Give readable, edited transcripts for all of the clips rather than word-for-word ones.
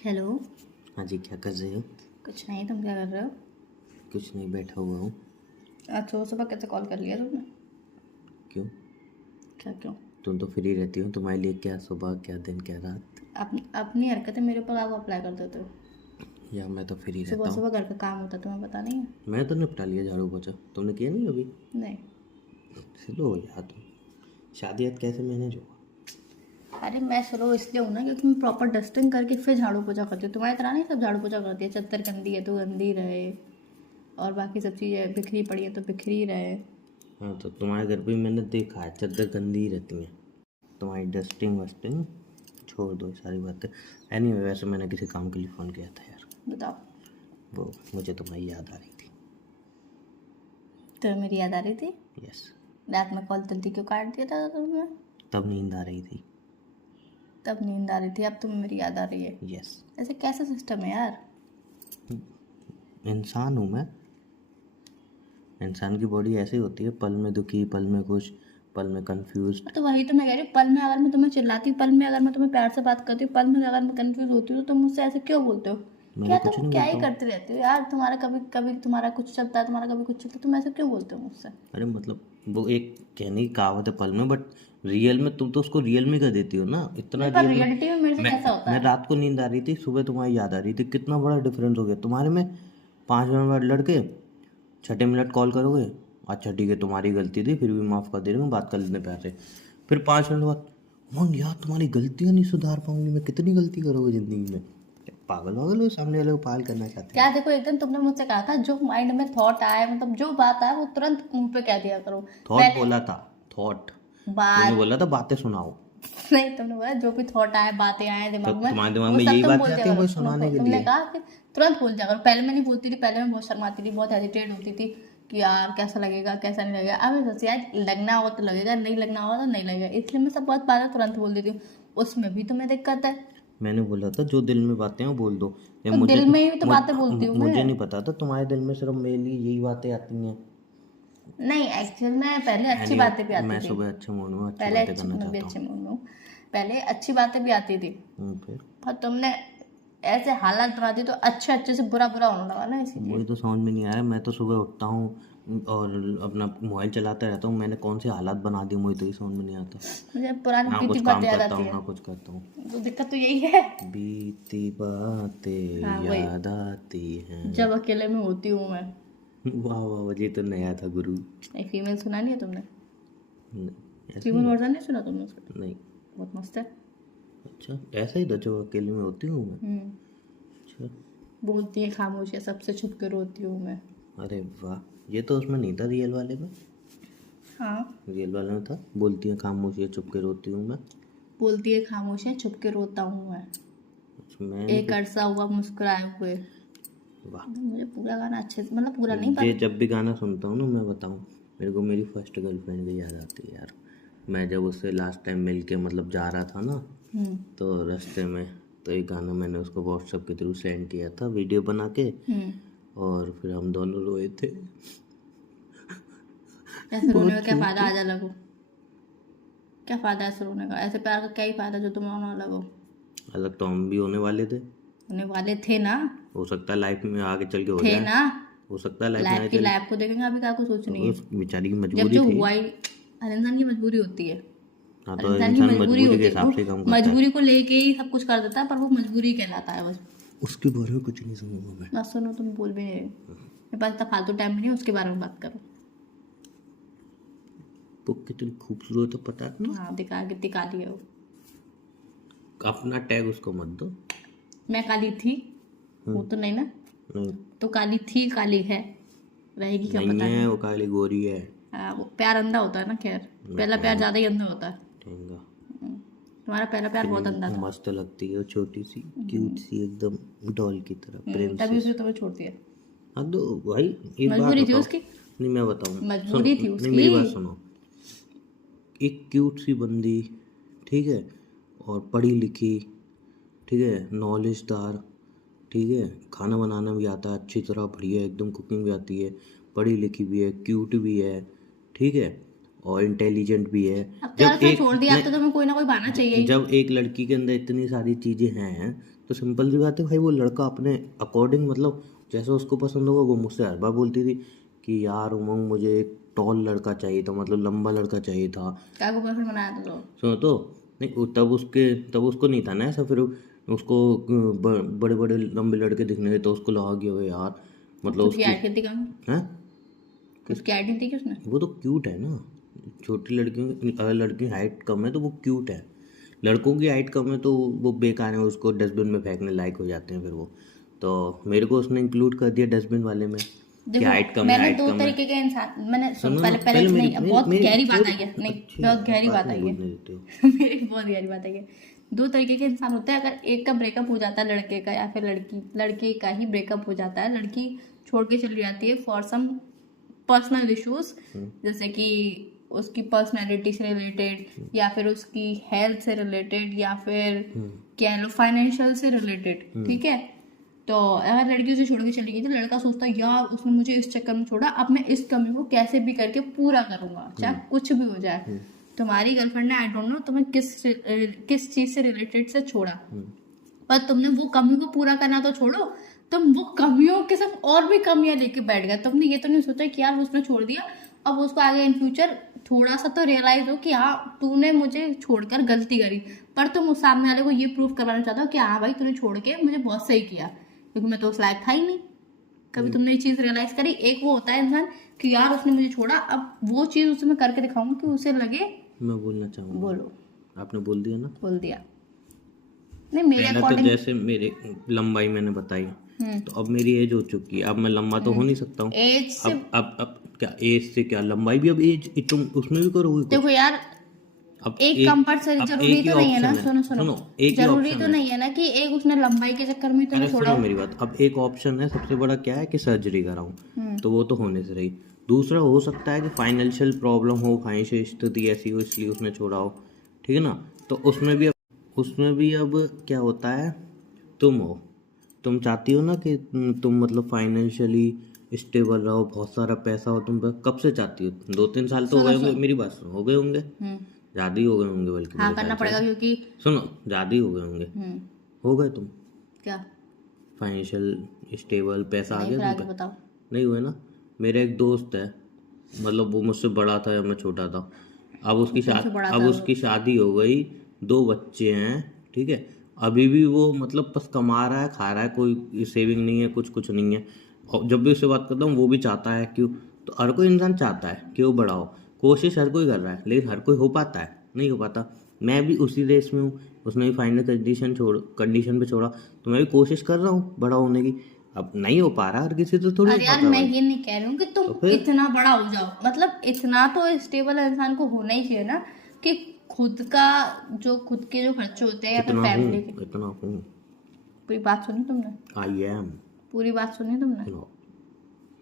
Hello. हाँ जी, क्या कर रहे हो? कुछ नहीं, तुम क्या कर रहे हो? कुछ नहीं, बैठा हुआ हूँ। आज सुबह सुबह कैसे कॉल कर लिया तुमने? क्यों? क्या क्यों? तुम तो फ्री रहती हो, तुम्हारे लिए क्या सुबह, क्या दिन, क्या रात। अपनी हरकतें मेरे ऊपर आप अप्लाई कर देते हो। या मैं तो फ्री सुबह रहता हूँ। सुबह घर का काम होता है, तुम्हें पता नहीं है? मैं तो निपटा लिया झाड़ू पोछा, तुमने किया नहीं अभी? नहीं। चलो यार, तुम शादी आज कैसे मैनेज होगा? अरे मैं स्लो इसलिए हूँ ना क्योंकि मैं प्रॉपर डस्टिंग करके फिर झाड़ू पोछा करती हूँ। तुम्हारी तरह नहीं सब झाड़ू पोछा करती है। चद्दर गंदी है तो गंदी रहे, और बाकी सब चीज़ें बिखरी पड़ी है तो बिखरी रहे। हाँ, तो तुम्हारे घर पे भी मैंने देखा है, चादर गंदी ही रहती हैं। तुम्हारी डस्टिंग वस्टिंग छोड़ दो, ये सारी बातें। एनीवे, वैसे मैंने किसी काम के लिए फ़ोन किया था यार। बताओ। वो मुझे तुम्हारी याद आ रही थी। तो मेरी याद आ रही थी? यस। रात में कॉल जल्दी क्यों काट दिया था तुमने? तब नींद आ रही थी। तब नींद आ रही थी, अब तुम्हें मेरी याद आ रही है? यस। ऐसे कैसा सिस्टम है यार? इंसान हूँ मैं। इंसान की बॉडी ऐसी होती है, पल में दुखी, पल में खुश, पल में कंफ्यूज। तो वही तो मैं कह रही हूँ, पल में अगर मैं तुम्हें चिल्लाती हूँ, पल में अगर मैं तुम्हें प्यार से बात करती हूँ, पल में अगर मैं कंफ्यूज होती हूँ तो तुम मुझसे ऐसे क्यों बोलते हो? मैंने क्या कुछ तुम नहीं क्या बोलता ही हूँ। करते रहते हो यार? तुम्हारा कभी कभी तुम्हारा कुछ चलता है, तुम्हारा कभी कुछ चलता है, तुम ऐसे क्यों बोलते हो मुझसे? अरे मतलब वो एक कहने की कहावत है पल में, बट रियल में तुम तो उसको रियल में कर देती हो ना, इतना नहीं, पर रियल में। रियलिटी में मेरे से मैं कैसा होता मैं है? रात को नींद आ रही थी, सुबह तुम्हारी याद आ रही थी, कितना बड़ा डिफरेंस हो गया तुम्हारे में। 5 मिनट बाद लड़के, छठे मिनट कॉल करोगे, अच्छा ठीक है तुम्हारी गलती थी, फिर भी माफ़ कर दे रही हूँ, बात कर लेने प्यार से। फिर 5 मिनट बाद, मन यार तुम्हारी गलतियाँ नहीं सुधार पाऊंगी मैं, कितनी गलती करोगे ज़िंदगी में। पागल वागल हो, सामने वाले को पागल करना चाहते क्या हैं। देखो, एक दिन तुमने मुझसे कहा था जो माइंड में थॉट आए, मतलब जो बात आए वो तुरंत मुंह पे कह दिया करो। थॉट पहले बोला था, थॉट। मैंने बात बोला था बातें सुनाओ। नहीं, तुमने बोला जो भी थॉट आए, बातें आए तो दिमाग में, तुम्हारे दिमाग वो में सब यही तुम बातें बोल दिया आती हैं करो। कोई सुनो, सुनाने के तुमने लिए? कहा कि तुरंत बोल दिया करो। पहले मैं नहीं बोलती थी, पहले मैं बहुत शर्माती थी, बहुत हेजिटेट होती थी कि यार कैसा लगेगा कैसा नहीं लगेगा। अब मैं सोची यार लगना होगा तो लगेगा, नहीं लगना होगा तो नहीं लगेगा, इसलिए मैं सब बहुत बातें तुरंत बोल देती हूँ। उसमें भी तुम्हें दिक्कत है। मैंने बोला था जो दिल में बातें हैं वो बोल दो। या तो मुझे दिल में ही तो बातें बोलती हूँ मैं। मुझे नहीं पता था तुम्हारे दिल में सिर्फ मेरे लिए यही बातें आती हैं। नहीं, एक्चुअल में पहले अच्छी एनीवे, बातें भी आती मैं थी। सुबह अच्छे मूड में अच्छी पहले बातें अच्छी, करना मैं भी चाहता हूँ। अच्छे मूड में हूँ। पहले अच्छी बातें भी आती थी, फिर पर तुमने ऐसे हालात बना दी तो अच्छे अच्छे से बुरा बुरा होने लगा ना, मुझे इसीलिए। तो समझ में नहीं आया। मैं तो सुबह उठता हूँ और अपना मोबाइल चलाता रहता हूँ, मैंने कौन से हालात बना दिए मुझे तो ये समझ में नहीं आता। मुझे पुरानी ना बीती कुछ काम बातें याद करता आती हूँ है। ना कुछ करता हूँ। तो दिक्कत तो यही है। बीती बातें हाँ वही, याद आती हैं। जब अकेले में होती हूँ मैं। वाह वाह वाह, ये तो नया था गुरु। एक फीमेल सुना नहीं है तुमने? नहीं, ऐसे फीमेल ही। वर्जन नहीं सुना तुमने उसका? नहीं। बहुत मस्त है। अच्छा, ऐसा ही था जो अकेले में होती हूँ मैं? हम्म। अच्छा। बोलती है खामोश है, सबसे छुप कर रोती हूँ मैं। अरे वाह, ये तो उसमें नहीं था, रियल वाले में। हाँ, रियल वाले में था, बोलती है खामोशी है चुप के रोती हूँ मैं। बोलती है खामोश है, छुप के रोता हूँ मैं। अच्छा, मैंने एक अरसा हुआ मुस्कुराए हुए। वाह। मुझे पूरा गाना अच्छे से, मतलब पूरा नहीं ये पर। जब भी गाना सुनता हूँ ना, मैं बताऊँ, मेरे को मेरी फर्स्ट गर्लफ्रेंड की याद आती है यार। मैं जब उससे लास्ट टाइम मिल के मतलब जा रहा था ना, हम्म। तो रास्ते में, तो ये गाना मैंने उसको व्हाट्सएप के थ्रू सेंड किया था वीडियो बना के, हम्म। और फिर हम दोनों रोए थे ऐसे रोने का बहुत क्या रोए फायदा, थे। आजा लगो। क्या फायदा है ऐसे रोने का? ऐसे प्यार का क्या ही फायदा जो तुम रोना लगो। अलग तो हम भी होने वाले थे। होने वाले थे ना? हो सकता है लाइफ में आगे चल के हो थे जाए। ना? हो सकता है लाइफ में लाइफ आगे की चल। लाइफ को देखेंगे, अभी क्या कुछ सोचनी तो है? उस बेचारी की जब मजबूरी जो थी। हुआ ही, हर इंसान की मजबूरी होती है। हाँ, हर तो इंसान की इंसान मजबूरी मजबूरी के होती है, हिसाब वो से काम करता है। मजबूरी को लेके ही सब कुछ कर देता है, पर वो मजबूरी कहलाता है बस। उसके बारे में कुछ नहीं सुनूंगा मैं। ना सुनो, तुम बोल भी नहीं रहे। मेरे पास इतना फालतू टाइम भी नहीं है उसके बारे में बात करो। वो कितनी खूबसूरत है पता है ना। हाँ, दिखा कितनी काली है वो। अपना टैग उसको मत दो। मैं काली थी, वो तो नहीं ना। नहीं, तो काली थी, काली है, रहेगी क्या नहीं पता है, नहीं। वो काली गोरी है। हाँ, वो प्यार अंधा होता है ना, खैर। मैं पहला प्यार ठहंगा ज्यादा ही अंधा होता है। ठहंगा। तुम्हारा पहला प्यार बहुत अंधा कितनी था। मस्त लगती है वो, छोटी सी क्यूट सी एकदम डॉल की तरह, तभी प्रिंसेस। उसने तुम्हें छोड़ दिया। हाँ तो भाई, एक बात मजबूरी थी बताओ। उसकी। नहीं, मैं बताऊँ, सुनो, मजबूरी थी नहीं उसकी। मेरी बात सुनो। एक क्यूट सी बंदी, ठीक है, और पढ़ी लिखी, ठीक है, नॉलेजदार, ठीक है, खाना बनाना भी आता है अच्छी तरह, बढ़िया एकदम, कुकिंग भी आती है, पढ़ी लिखी भी है, क्यूट भी है, ठीक है, और इंटेलिजेंट भी है। अब तो यार सब छोड़ दिया, अब तो तुम्हें कोई ना कोई बहाना चाहिए ही। जब एक लड़की के अंदर इतनी सारी चीज़ें हैं तो सिंपल सी बात है भाई, वो लड़का अपने अकॉर्डिंग मतलब जैसे उसको पसंद होगा। वो मुझसे हर बार बोलती थी कि यार उमंग मुझे एक टॉल लड़का चाहिए था, मतलब लंबा लड़का चाहिए था। क्या को बॉयफ्रेंड बनाया था तो? सुनो तो, नहीं तब उसको नहीं था ना ऐसा। फिर उसको बड़े बड़े लंबे लड़के दिखने गए तो उसको लगा कि अबे यार मतलब उसकी उसकी ऐड कितनी कम है? हैं, उसकी ऐड थी कि उसने? वो तो क्यूट है ना। छोटी लड़कियों की, अगर लड़की हाइट कम है तो वो क्यूट है। लड़कों की हाइट कम है तो वो बेकार है, उसको डस्टबिन में फेंकने लायक हो जाते हैं फिर वो। तो मेरे को उसने इंक्लूड कर दिया डस्टबिन वाले में कि हाइट कम है, मैंने हाइट दो कम है। तरीके के इंसान, मैंने सुनो पहले ना, पहले पहले नहीं, अब बहुत गहरी बात आई है, अच्छी नहीं बहुत गहरी बात आई है। बोलने देते हो। मेरी बहुत गहरी बात आई है। दो तरीके के इंसान होते हैं। अगर एक का ब्रेकअप हो जाता है लड़के का, या फिर लड़के का ही ब्रेकअप हो जाता है, लड़की छोड़ के चली जाती है फॉर सम पर्सनल इश्यूज, जैसे कि उसकी पर्सनैलिटी से रिलेटेड, या फिर उसकी हेल्थ से रिलेटेड, या फिर कह लो फाइनेंशियल से रिलेटेड, ठीक है। तो अगर लड़की उसे छोड़ के चली गई तो लड़का सोचता है यार उसने मुझे इस चक्कर में छोड़ा, अब मैं इस कमी को कैसे भी करके पूरा करूंगा, चाहे कुछ भी हो जाए। तुम्हारी गर्लफ्रेंड ने आई डोंट नो तुम्हें किस चीज से रिलेटेड से छोड़ा, पर तुमने वो कमी को पूरा करना तो छोड़ो, तुम वो कमियों के साथ और भी कमियां लेके बैठ गए। तुमने ये तो नहीं सोचा कि यार उसने छोड़ दिया, अब उसको आगे इन फ्यूचर थोड़ा सा तो रियलाइज हो कि हाँ तूने मुझे छोड़कर गलती करी, पर तुम उस सामने वाले को ये प्रूव करवाना चाहते हो कि हाँ भाई तूने छोड़ के मुझे बहुत सही किया, क्योंकि मैं तो उस लायक था ही नहीं। कभी तुमने ये चीज रियलाइज करी? एक वो होता है इंसान कि यार उसने मुझे छोड़ा, अब वो चीज उसे मैं करके दिखाऊंगा कि उसे लगे। मैं बोलना चाहूँगा। बोलो। आपने बोल दिया ना। बोल दिया। नहीं मेरे पहला तो अकॉर्डिंग जैसे मेरे लंबाई मैंने बताई, तो अब मेरी एज हो चुकी है, अब मैं लंबा तो हो नहीं सकता हूँ। एज से अब क्या एज से क्या लंबाई भी, अब एज तुम उसमें भी करोगे कुछ? देखो यार, अब एक कंपल्सरी जरूरी तो नहीं है ना, सुनो एक ही जरूरी ऑप्शन तो है। नहीं है ना कि एक उसने लंबाई के चक्कर में अरे तुम्हें छोड़ा। सुनो मेरी बात, अब एक ऑप्शन है सबसे बड़ा क्या है कि सर्जरी कराऊं, तो वो तो होने से रही। दूसरा हो सकता है कि फाइनेंशियल प्रॉब्लम हो, फाइनेंशियल स्थिति ऐसी हो इसलिए उसने छोड़ा हो, ठीक है ना। तो उसमें भी अब क्या होता है, तुम चाहती हो ना कि तुम मतलब फाइनेंशियली स्टेबल रहो, बहुत सारा पैसा हो तुम पर। कब से चाहती हो? 2-3 साल तो हो गए होंगे। मेरी बात सुनो, हो गए होंगे, ज़्यादा ही हो गए होंगे बल्कि। हाँ करना पड़ेगा क्योंकि सुनो, ज़्यादा ही हो गए होंगे। हो गए तुम क्या फाइनेंशियल स्टेबल, पैसा आ नहीं, गया फिर तुम आगे पे? बताओ। नहीं हुए ना। मेरा एक दोस्त है, मतलब वो मुझसे बड़ा था या मैं छोटा था। अब उसकी शादी हो गई, 2 बच्चे हैं, ठीक है। अभी भी वो मतलब बस कमा रहा है, खा रहा है, कोई सेविंग नहीं है, कुछ नहीं है। और जब भी उससे बात करता हूँ वो भी चाहता है, क्यों तो हर कोई इंसान चाहता है कि वो बड़ा हो, कोशिश हर कोई कर रहा है, लेकिन हर कोई हो पाता है? नहीं हो पाता। मैं भी उसी रेस में हूँ, उसने भी फाइनल कंडीशन पे छोड़ा, तो मैं भी कोशिश कर रहा हूँ बड़ा होने की। अब नहीं हो पा रहा, हर किसी तो थोड़ी हो अरे यार पाता मैं भाई। ये नहीं कह रही हूँ कि तुम तो फिर? इतना बड़ा हो जाओ, मतलब इतना तो स्टेबल इंसान को होना ही चाहिए ना कि खुद के जो खर्चे होते हैं या फिर फैमिली के। इतना हूँ। पूरी बात सुनी तुमने? I am. पूरी बात सुनी तुमने?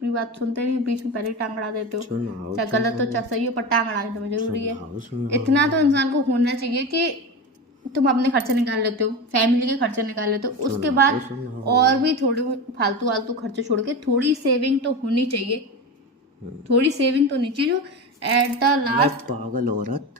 पूरी बात सुनते नहीं, बीच में पहले टांग अड़ा देते हो। चाहे गलत हो चाहे सही हो, पर टांग अड़ानी तुम्हें जरूरी है। इतना तो इंसान को होना चाहिए कि तुम अपने खर्चे निकाल लेते हो, फैमिली के खर्चे निकाल लेते हो, उसके बाद और भी थोड़े फालतू खर्चे छोड़ के थोड़ी सेविंग तो होनी चाहिए। थोड़ी सेविंग तो होनी चाहिए जो एट द लास्ट। पागल औरत,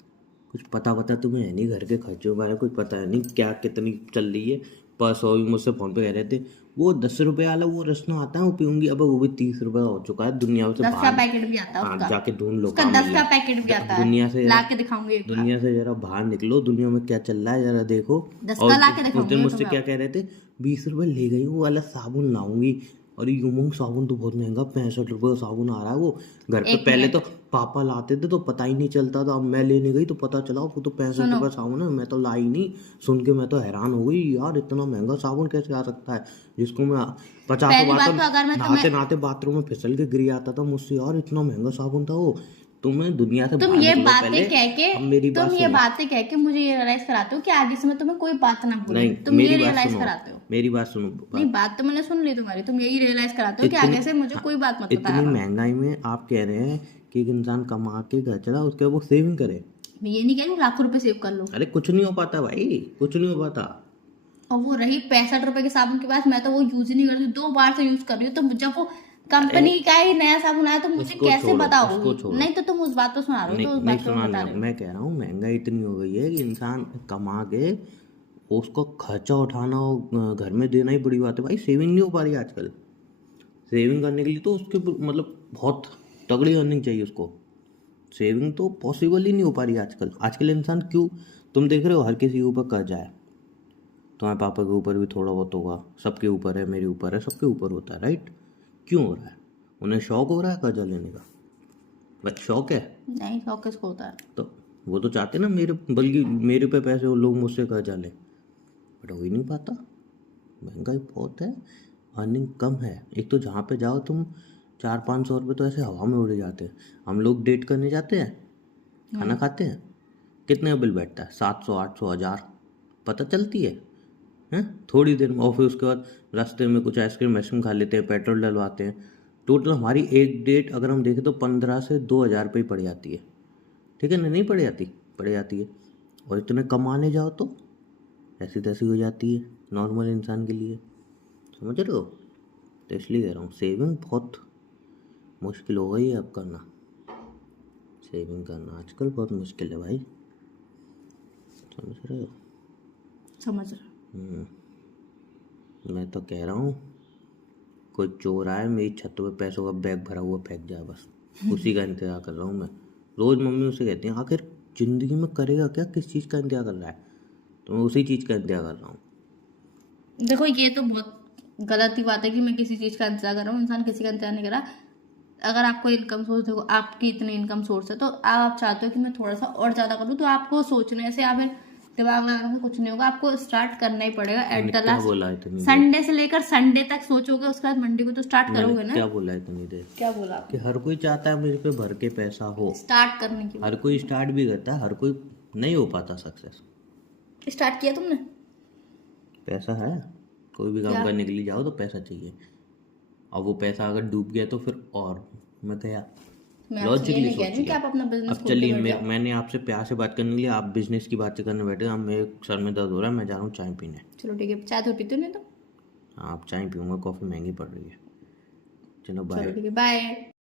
कुछ पता तुम्हें है नहीं घर के खर्चों के बारे में, कुछ पता है नहीं क्या कितनी चल रही है। परसों भी मुझसे फोन पे कह रहे थे वो 10 रुपए वाला वो रसना आता है वो पीऊंगी, अब वो भी 30 रुपए हो चुका है। दुनिया से 10 का पैकेट भी आता है उसका, जाके ढूंढ लो, उसका 10 का पैकेट भी आता है, दुनिया से ला के दिखाऊंगी एक बार। दुनिया से जरा बाहर निकलो, दुनिया में क्या चल रहा है जरा देखो। 10 का ला के उस दिखाऊंगी दिन मुझसे तुम्हें। क्या कह रहे थे, 20 रुपए ले गई वो वाला साबुन लाऊंगी। और ये उमंग साबुन तो बहुत महंगा, 65 रुपए का साबुन आ रहा है वो घर पे। पहले तो पापा लाते थे तो पता ही नहीं चलता था, अब मैं लेने गई तो पता चला वो तो 65 रुपए साबुन है। मैं तो लाई नहीं, सुन के मैं तो हैरान हो गई, यार इतना महंगा साबुन कैसे आ सकता है, जिसको मैं 50 बार नहाते बाथरूम में फिसल के गिर आता था मुझसे। यार इतना महंगा साबुन था वो। तुम्हें दुनिया से तुम ये बातें कह के मुझे ये रियलाइज कराते हो कि आगे से मैं तुम्हें कोई बात ना बोलूं। तुम ये रियलाइज कराते हो। मेरी बात सुनो। नहीं बात तो मैंने सुन ली तुम्हारी, तुम यही रियलाइज कराते हो कि आगे से मुझे कोई बात मत बताया। इतनी महंगाई में आप कह रहे हैं कि एक इंसान कमा के घर चला, उसके बाद वो सेविंग करे। मैं ये नहीं कह रही लाखों रुपए सेव कर लो। अरे कुछ नहीं हो पाता भाई, कुछ नहीं हो पाता। और वो रही 65 रुपए के साबुन के पास, मैं तो वो यूज ही नहीं करती, 2 बार से यूज कर रही हूँ। तो जब वो कंपनी का ही नया साबुन आया तो मुझे उसको कैसे छोड़ो, उसको बताओगी? छोड़ो। नहीं तो तुम उस बात को सुना रहे हो, तो उस नहीं बात को सुना बता नहीं, रहे हो। मैं कह रहा हूँ महंगाई इतनी हो गई है कि इंसान कमा के उसको खर्चा उठाना हो, घर में देना ही बड़ी बात है भाई। सेविंग नहीं हो पा रही है आजकल। सेविंग करने के लिए तो उसके मतलब बहुत तगड़ी अर्निंग चाहिए उसको। सेविंग तो पॉसिबल ही नहीं हो पा रही है आजकल। आजकल इंसान क्यों, तुम देख रहे हो हर किसी के ऊपर कर्जा है। तुम्हारे पापा के ऊपर भी थोड़ा बहुत होगा, सबके ऊपर है, मेरे ऊपर है, सबके ऊपर होता है, राइट? क्यों हो रहा है? उन्हें शौक हो रहा है कर्जा लेने का, बस शौक है। नहीं, शौक किसको होता है? तो वो तो चाहते ना मेरे, बल्कि मेरे पे पैसे वो लोग मुझसे कर्जा लें, बट हो ही नहीं पाता। महंगाई बहुत है, अर्निंग कम है। एक तो जहाँ पे जाओ तुम 400-500 रुपये तो ऐसे हवा में उड़ जाते हैं। हम लोग डेट करने जाते हैं, खाना खाते हैं, कितने का बिल बैठता है? 700, 800, 1000 पता चलती है? हैं? थोड़ी देर में। और फिर उसके बाद रास्ते में कुछ आइसक्रीम वाइसक्रीम खा लेते हैं, पेट्रोल डलवाते हैं। टोटल हमारी एक डेट अगर हम देखें तो 15 से 2000 रुपये ही पड़ जाती है। ठीक है ना? नहीं पड़ जाती? पड़ जाती है। और इतने कमाने जाओ तो ऐसी तैसी हो जाती है नॉर्मल इंसान के लिए, समझ रहे हो? तो इसलिए कह रहा हूँ सेविंग बहुत मुश्किल हो गई है अब करना। सेविंग करना आजकल बहुत मुश्किल है भाई, समझ रहे हो? समझ रहे मैं तो कह रहा हूँ कोई चोर आए मेरी छत पे पैसों का बैग भरा हुआ फेंक जाए, बस उसी का इंतजार कर रहा हूँ मैं। रोज़ मम्मी उसे कहती है आखिर ज़िंदगी में करेगा क्या, किस चीज़ का इंतजार कर रहा है? तो मैं उसी चीज़ का इंतजार कर रहा हूँ। देखो, ये तो बहुत गलत ही बात है कि मैं किसी चीज़ का इंतजार कर रहा हूँ। इंसान किसी का इंतजार नहीं कर रहा। अगर आपको इनकम सोर्स, देखो आपकी इतनी इनकम सोर्स है तो आप चाहते हो कि मैं थोड़ा सा और ज़्यादा करूँ, तो आपको सोचने से या फिर दिमाग लगाने से कुछ नहीं होगा। आपको स्टार्ट करना ही पड़ेगा एट द क्या लास्ट। बोला है इतनी देर? संडे से लेकर संडे तक सोचोगे, उसके बाद मंडे को तो स्टार्ट करोगे मैंने ना। क्या बोला है इतनी देर? क्या बोला कि हर कोई चाहता है मेरे पे भर के पैसा हो। स्टार्ट करने की? हर कोई स्टार्ट भी करता है, हर कोई नहीं हो पाता सक्सेस। स्टार्ट किया तुमने? पैसा है, कोई भी काम क्या? करने के लिए जाओ तो पैसा चाहिए। और वो पैसा अगर डूब गया तो फिर और मैं क्या मैं आपसे ये लॉजिकली नहीं कह रही हूँ कि सोचिए। आप अपना बिजनेस अब खोल के चलिए बैठ जाओ। मैंने आपसे प्यार से बात करने के लिए, आप बिजनेस की बातें करने बैठे, अब मेरे सर में दर्द हो रहा है, मैं जा रहा हूँ चाय पीने। चलो ठीक है, चाय तो पीते हो नहीं तो? हाँ, आप चाय पीऊँगा, कॉफ़ी महंगी पड़ रही है। चलो चलो बाय। ठीक है, बाय।